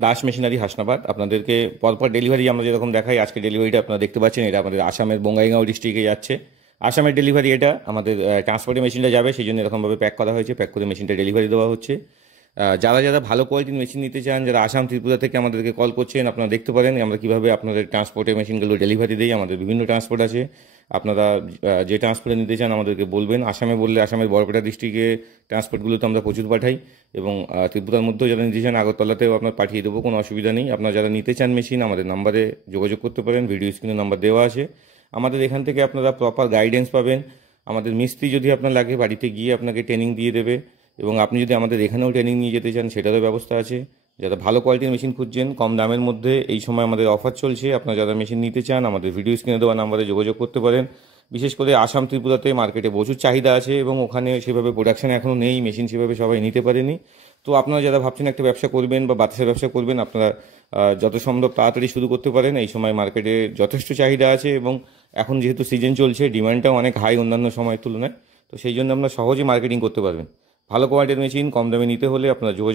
Das machinery Hasnabad আপনাদেরকে পরপর delivery আমরা যেরকম দেখাই, আজকে ডেলিভারিটা আপনারা দেখতে পাচ্ছেন, এটা আমাদের আসামের বঙ্গাইগাঁও ডিস্ট্রিক্টে যাচ্ছে। আসামের ডেলিভারি এটা, আমাদের ট্রান্সপোর্টে মেশিনটা যাবে, সেই জন্য এরকমভাবে প্যাক করা হয়েছে, প্যাক করে মেশিনটা ডেলিভারি দেওয়া হচ্ছে। যারা যারা ভালো কোয়ালিটির মেশিন নিতে চান, যারা আসাম ত্রিপুরা থেকে আমাদেরকে কল করছেন, আপনারা দেখতে পারেন আমরা কীভাবে আপনাদের ট্রান্সপোর্টে মেশিনগুলো ডেলিভারি দিই। আমাদের বিভিন্ন ট্রান্সপোর্ট আছে, আপনারা যে ট্রান্সপোর্টে নিতে চান আমাদেরকে বলবেন। আসামে বললে আসামের বরপেটা ডিস্ট্রিক্টে ট্রান্সপোর্টগুলোতে আমরা প্রচুর পাঠাই, এবং ত্রিপুরার মধ্যেও যারা নিতে চান আগরতলাতেও আপনার পাঠিয়ে দেবো, কোনো অসুবিধা নেই। আপনারা যারা নিতে চান মেশিন আমাদের নাম্বারে যোগাযোগ করতে পারেন, ভিডিও স্ক্রিনে নাম্বার দেওয়া আছে। আমাদের এখান থেকে আপনারা প্রপার গাইডেন্স পাবেন। আমাদের মিস্ত্রি যদি আপনার লাগে বাড়িতে গিয়ে আপনাকে ট্রেনিং দিয়ে দেবে, এবং আপনি যদি আমাদের এখানেও ট্রেনিং নিয়ে যেতে চান সেটারও ব্যবস্থা আছে। যারা ভালো কোয়ালিটির মেশিন খুঁজছেন কম দামের মধ্যে, এই সময় আমাদের অফার চলছে। আপনারা যারা মেশিন নিতে চান আমাদের ভিডিও স্ক্রিনে দেওয়া নাম্বারে যোগাযোগ করতে পারেন। বিশেষ করে আসাম ত্রিপুরাতে মার্কেটে প্রচুর চাহিদা আছে, এবং ওখানে সেভাবে প্রোডাকশন এখনও নেই, মেশিন সেভাবে সবাই নিতে পারেনি। তো আপনারা যারা ভাবছেন একটা ব্যবসা করবেন বা বাতাসের ব্যবসা করবেন, আপনারা যত সম্ভব তাড়াতাড়ি শুরু করতে পারেন। এই সময় মার্কেটে যথেষ্ট চাহিদা আছে, এবং এখন যেহেতু সিজন চলছে ডিমান্ডটাও অনেক হাই অন্যান্য সময়ের তুলনায়। তো সেই জন্য আপনারা সহজে মার্কেটিং করতে পারবেন। ভালো কোয়ালিটির মেশিন কম দামে নিতে হলে আপনারা যোগাযোগ